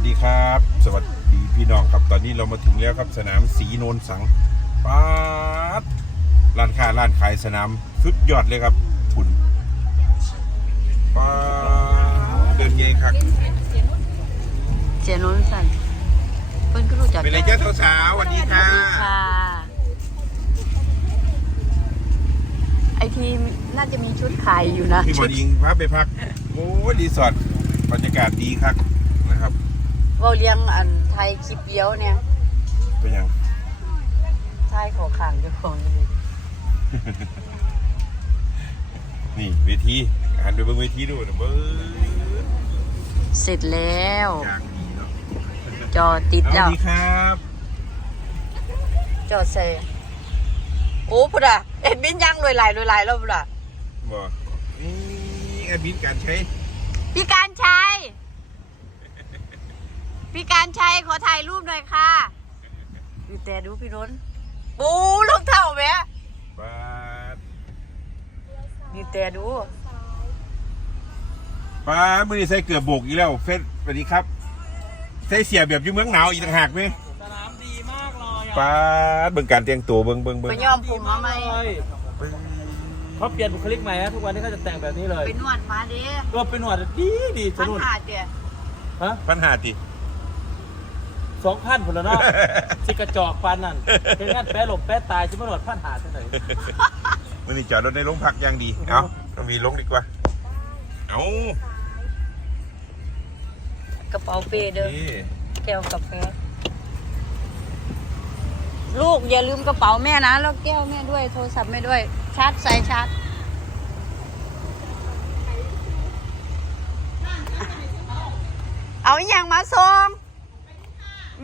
วัสดีครับ สวัสดีพี่น้องครับตอนนี้เรามาถึงแล้วครับสนามสีโนนสังป๊าดร้านค้าร้านขายสนามสุดยอดเลยครับทุนป๊าดเดินเงยครับเสียนุ่นสั่นเพิ่นก็รู้จักเป็นไรเจ้าสาวๆสวัสดีค่ะค่ะไอทีมน่าจะมีชุดขายอยู่นะพี่หมอยิงพักไปพักโอ้ยรีสอร์ทบรรยากาศดีครับนะครับ เว่าเลี้ยงอันไทยคลิปเลี้ยวเนี่ยเป็นยังไทยขอขางเจ้าของอยู่ดินี่เวทีหันไปเบิ่งเวทีดูนะเบิ้งเสร็จแล้วอย่างดีเนาะจอติดเอาแล้วดีครับจอใส่โอ้พุดอะเอ็ดบินยังรวยหลายรวยหลายแล้วพุดอะบอกนี่แอดมินการใช้พี่การชัย พี่การชัยขอถ่ายรูปหน่อยค่ะดูแต่ดูพี่นนท์ปูรองเท้าแม่บาดดูแต่ดูป้ามือนี้ใส่เกือบโบกอีกแล้ว เฟสสวัสดีครับ ใส่เสียแบบอยู่เมืองหนาวอีกต่างหากไหมสนามดีมากเลยอะป้าดเบิ่งการแต่งตัวเบิ่งเบิ่งเบิ่ไปงยอมผมมาไหมใช่เขาเปลี่ยนบุคลิกใหม่นะทุกวันนี้เขาจะแต่งแบบนี้เลยไปนวดมาดิก็เป็นหนวดดีดีสพันนุนหาเดียฮะปัญหาติ สองพันผลแล้วเนาะสิกระจอกฟันนั่นเป็นงานแปะหลบแปะตายชิมหนวดพันหาเท่าไหร่มือนี้จอดรถในโรงพักอย่างดี เอาต้องมีลงดีกว่า เอากระเป๋าเป้เด้อนี่แก้วกาแฟลูกอย่าลืมกระเป๋าแม่นะ แล้วแก้วแม่ด้วย โทรศัพท์แม่ด้วย ชาร์จใส่ชาร์จเอาอหย่างมาส่ง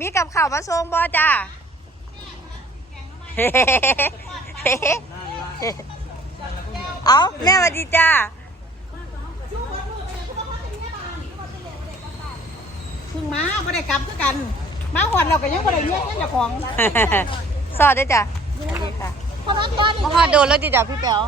มีกับข่าวมาส่งบอจ้าเอาแม่สวัสดีจ้าเพึ่งมาไม่ได้กลับคือกัน มาหวนเราก็ยังไม่ได้เลี้ยงเงินเจ้าของสวัสดีจ้ะสวัสดีค่ะเพราะนั้นตอนนี้ มาหาโดนแล้วดิจ้ะพี่แป๋ว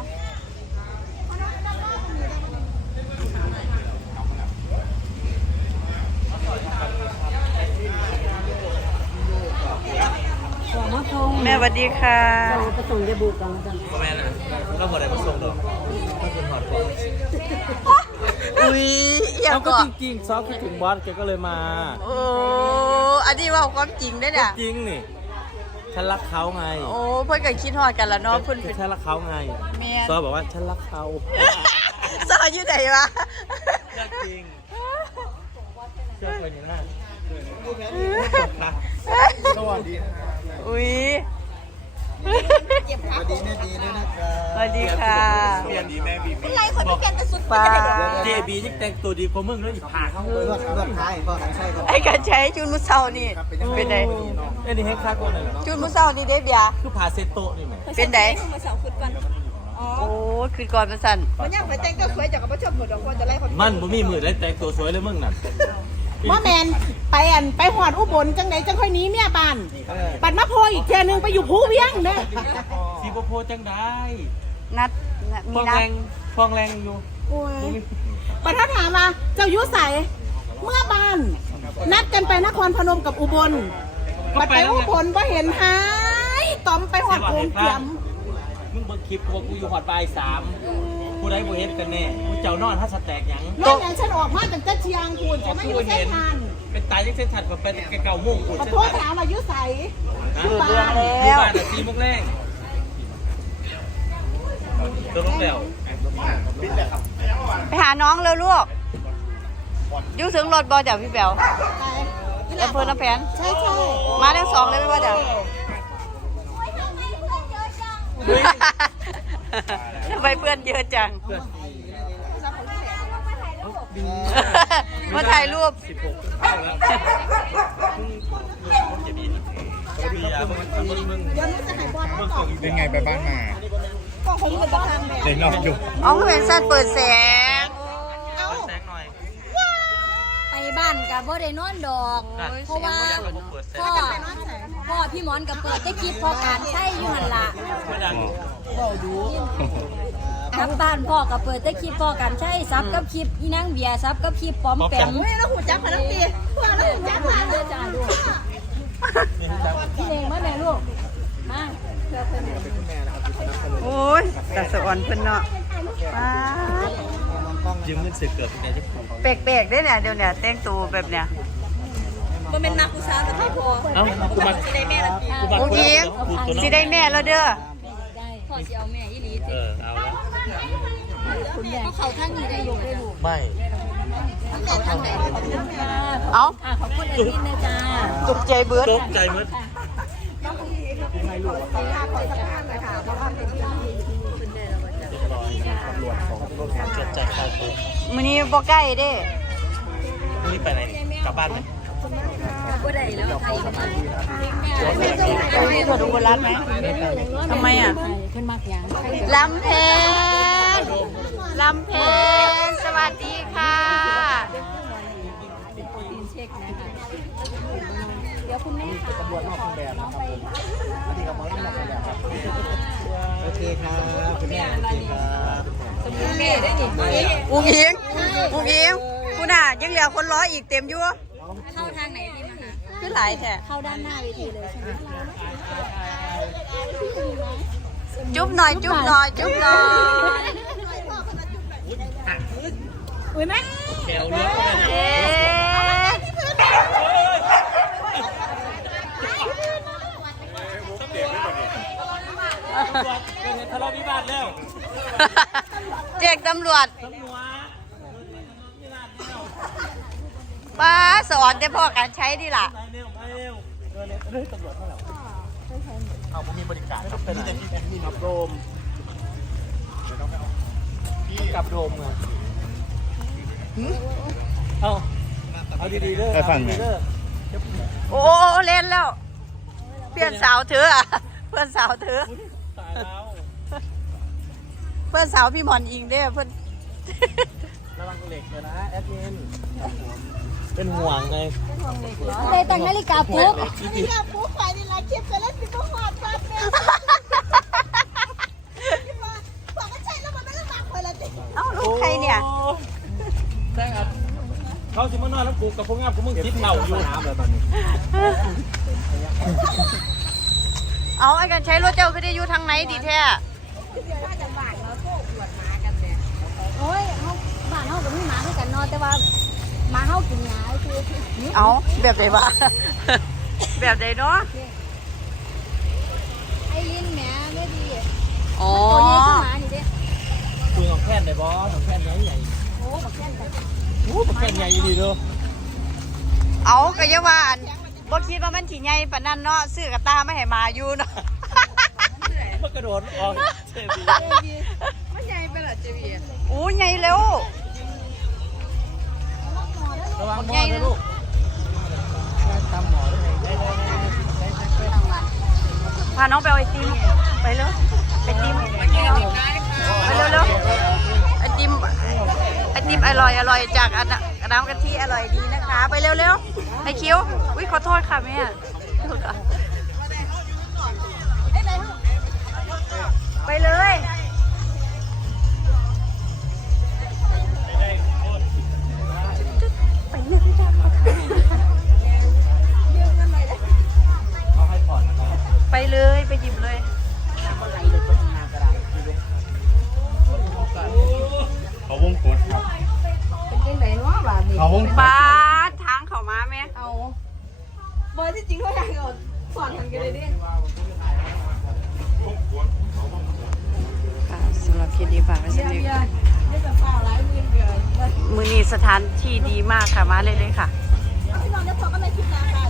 มาทงแม่สวัสดีค่ะไปส่งยาบุกกันกันก็แม่นะก็หมดอะไรมาส่งดอกก็คือหอดก่อนอุ้ยอย่าแล้วก็ก่อจริงๆซอฟคิดถึงบอสแกก็เลยมา โอ้อันนี้ว่าความจริงได้อเนี่ยจริงนี่ฉันรักเขาไงโอ้เพื่อนก็คิดฮอดกันละเนาะเพื่อนเป็น ฉันรักเขาไงแม่ซอฟบอกว่าฉันรักเขาสอนอยู่ไหนวะเรื่องจริงเชื่อคนนี้นะ สวัสดีอุ้ยสวัสดีแม่ดีด้วยนะครับ สวัสดีค่ะเปลี่ยนดีแม่บีบีไรคนไม่เปลี่ยนแต่สุดป้าเจบียิ่งแต่งตัวดีกว่ามึงแล้วอีกผ่าเขาเลเลืยอดเลือดท้ายพ่อกันใช่ครับไอ้การใช้จุนมุเซานี่ เป็นไงไอ้นี่ให้ค่าก่อนเลยจุนมุเซานี่เด้เบียร์คือผ่าเซโตะนี่ไหมเป็นไงมาสาวขุดกันอ๋อโอ้คือก่อนมาสั่นมันยังไปแต่งเจ้าสวยจากกับผู้ชมหมดดอกคนจะไล่คนมันบ่มีมือได้แต่งตัวสวยเลยมึงน่ะ ว่าแมนไปอันไปหอดอุบลจังไหนจังค่อยหนี้เมียบ้านปัดมาโพอีกเทียนึงไปอยู่ภูเวียงเด้อซีโปโพจังได้นัดนัดฟมีองนัแรดงฟองแรงอยู่โอ้ยปัดถ้าถามมาเจ้ายุใสเมื่อบ้าน นัดกันไปนครพนมกับอุบลปัดไปอุบลว่าเห็นหายตอมไปหอดโงเกียม มึงเบิ่งคลิปพวกกูอยู่หอดบ่ายสาม ผู้ใดบ่เห็นกันแน่กูเจ้านอนถ้าสแตกหยังรถเนี่ยฉันออกมาตั้งแต่เชียงคุณฉันไม่อยู่เส้นทางเป็นตายยังเส้นถัดกว่าไปแต่เก่าโมงกูขอโทษถามอายุใสอยู่บ้านอยู่บ้านอะซีโมงแรงตัวลงแล้วไปหาน้องเลยลูกอยุ่ถึงรถบอจ้ะพี่แป๋วไปอำเภอน้ำแผนใช่ใช่มาทั้งสองเลยไม่ว่าจ้ะ ทำไมเพื่อนเยอะจัง มาถ่ายรูปสิบหกเข้าแล้วจะมีจะมีอะมึงมึงมึงเดี๋ยวนี้จะหายบอลแล้วต่อเป็นไงไปบ้านมาก็คงเป็นประธานแม่ได้นอนอยู่อ๋อคือเป็นสัตว์เปิดแสง เอ้าแสงหน่อยไปบ้านกับบ่ได้นอนดอก เพราะว่าเปิดแสง พ่อพ่อพี่หมอนกับเปิดได้คลิปพอการใช้อยู่หันละไม่ดังอกลับบ้านพ่อกับเปิดแต่คลิปพ่อกันใช่ซับกับคลิปอีนางเบียร์ซับกับคลิปป้อมแปมเฮ้ยแล้วหูจักพนักตีเพื่อนแล้วหูจักพนักเด้อจ้าลูกพี่เองมาแม่ลูกมาเพื่อเพิ่นโอ้ยแต่สะอ่อนเพิ่นเนาะป๊าดยืมเงินเสือเกิดเป็นไงจ๊ะแปลกๆได้เนี่ยเดี๋ยวเนี่ยแต่งตัวแบบเนี้ย บ่เป็นนักผู้สาวแล้วที่พ่อเอ้ากูมาสิได้แม่ละกูมาอุ้งอิงสิได้แม่แล้วเด้อได้พ่อสิเอาแม่อีหลีเอติอเอาละคุณแม่เขาทางนี้ได้อยู่ได้ลูกไม่เขาทางไหนขอบคุณค่ะเอาค่ะขอบคุณอันนี้นะจ้าตกใจเบิดตกใจมั้ยจดใจเข้าตัวมื้อนี้บ่ใกล้เด้พรุ่งนี้ไปไหนกลับบ้านไหม บ่ได้แล้วไทยมาเปิดอุบลรัฐไหมทำไมอะเพิ่นมักหยังลำเพนลำเพนสวัสดีค่ะตีนเช็คนะคะเดี๋ยวคุณแม่ค่ะขอน้องไปโอเคครับคุณแม่โอเคครับแม่ได้นี่อุ้งอิงอุ้งอิงคุณอะยังเหลือคนร้อยอีกเต็มอยู่เคือหลายแท้เข้าด้านหน้าเวทีเลยใช่ไหมจุ๊บหน่อย จุ๊บหน่อย จุ๊บหน่อยอุ้ยแม่แกวเลือกก็ได้นะเอ๊ะเป็นไงทะเลาะวิวาทแล้ว เจ๊กตำรวจตำรวจ ป้าสอนแต่พ่อการใช้ดีล่ะ ไปเร็วไปเร็วเดินเลยเฮ้ยตำรวจเท่าไหร่เอาผมมีบริการครับเป็นแต่ที่มีนับโดมกับโดมไงเอาเอาดีๆเด้อเอาดีๆเด้อโอ้เล่นแล้ว เพื่อนสาวเธออะเพื่อนสาวเธอ ตายแล้วเพื่อนสาวพี่หมอนอิงเด้อเพื่อนระวังเหล็กเลยนะแอดมิน เป็นห่วงไงเลยตั้งนาฬิกาปลุ๊กนี่แหละผู้ฝ่ายนี่แหละคลิปไปแล้วสิบหอดปั๊บเนี่ยบอกว่าใช่แล้วมันไม่ได้มาคนละติเอ้าลูกใครเนี่ยแจ้งอัดเขาสิมานอนแล้วกูกับพวกงามกูมึงคิดเมาอยู่น้ำเลยตอนนี้ เอาไอ้กันใช้รถเจ้าคือได้อยู่ทางไหนดีแท้โอ้ยเฮาบ้านเฮาก็มีหมาคือกันเนาะแต่ว่าห มาเฮากินหญ้าคือเอาแบบไหนวะ แบบไหนเนาะไอ้ลินแหมไม่ดีอ๋อตัวนี้คือหมานี่เด้คุยของแพทย์ได้บอของแพทย์ใหญ่ใหญ่โอ้บักแค่นกันโอ้ของแพทย์ใหญ่ดีเด้อเอาก็อยังว่าอันบ่คิดว่ามันสิใหญ่ปานนั้นเนาะซื้อกระตามาให้หมาอยู่เนาะมันกระโดดออกเซบีอู้ใหญ่แล้ว ระวังหมอนะลูกตามหมอด้วยได้ได้ได้พาน้องไปเอาไอติมไปเร็วไอติมไปเร็วเร็วไอติมไอติมอร่อยอร่อยจากน้ำกะทิอร่อยดีนะคะ ไปเร็วเร็วไอคิวอุ้ยขอโทษค่ะแม่ไปเลย บอร์ที่จริงเขาอยากเอาสอนกันกันเลยดิค่ะสำหรับคลิปนี้ฝากไว้สักนิดไม่จะเปล่าร้ายมือเกินมือนี้สถานที่ดีมากค่ะมาเลยเลยค่ะ พี่น้องจะพอกันในคลิปหน้าค่ะ